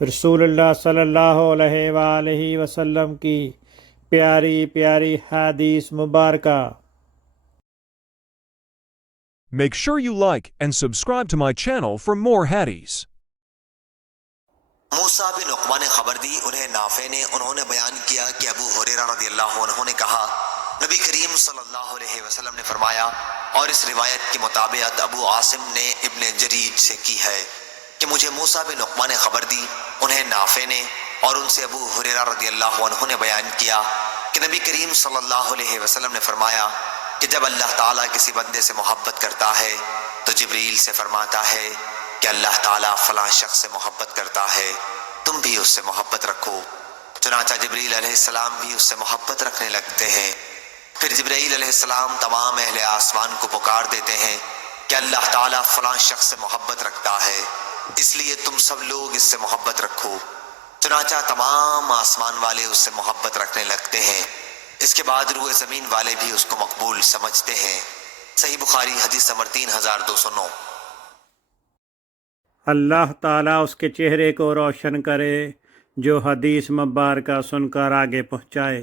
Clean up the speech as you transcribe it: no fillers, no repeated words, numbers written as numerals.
رسول اللہ صلی اللہ علیہ وآلہ وسلم کی پیاری پیاری حدیث مبارکہ۔ Make sure you like and subscribe to my channel for more hadiths. موسیٰ بن عقبہ نے خبر دی، انہیں نافع نے، انہوں نے بیان کیا کہ ابو ہریرہ رضی اللہ عنہ نے کہا نبی کریم صلی اللہ علیہ وسلم نے فرمایا، اور اس روایت کی مطابقت ابو عاصم نے ابن جریج سے کی ہے کہ مجھے موسیٰ بن عقبہ نے خبر دی، انہیں نافع نے، اور ان سے ابو ہریرہ رضی اللہ عنہ نے بیان کیا کہ نبی کریم صلی اللہ علیہ وسلم نے فرمایا کہ جب اللہ تعالیٰ کسی بندے سے محبت کرتا ہے تو جبریل سے فرماتا ہے کہ اللہ تعالیٰ فلاں شخص سے محبت کرتا ہے، تم بھی اس سے محبت رکھو۔ چنانچہ جبریل علیہ السلام بھی اس سے محبت رکھنے لگتے ہیں۔ پھر جبریل علیہ السلام تمام اہل آسمان کو پکار دیتے ہیں کہ اللہ تعالیٰ فلاں شخص سے محبت رکھتا ہے، اس لیے تم سب لوگ اس سے محبت رکھو۔ چنانچہ تمام آسمان والے اس سے محبت رکھنے لگتے ہیں۔ اس کے بعد روئے زمین والے بھی اس کو مقبول سمجھتے ہیں۔ صحیح بخاری حدیث نمبر 3209۔ اللہ تعالیٰ اس کے چہرے کو روشن کرے جو حدیث مبارکہ سن کر آگے پہنچائے۔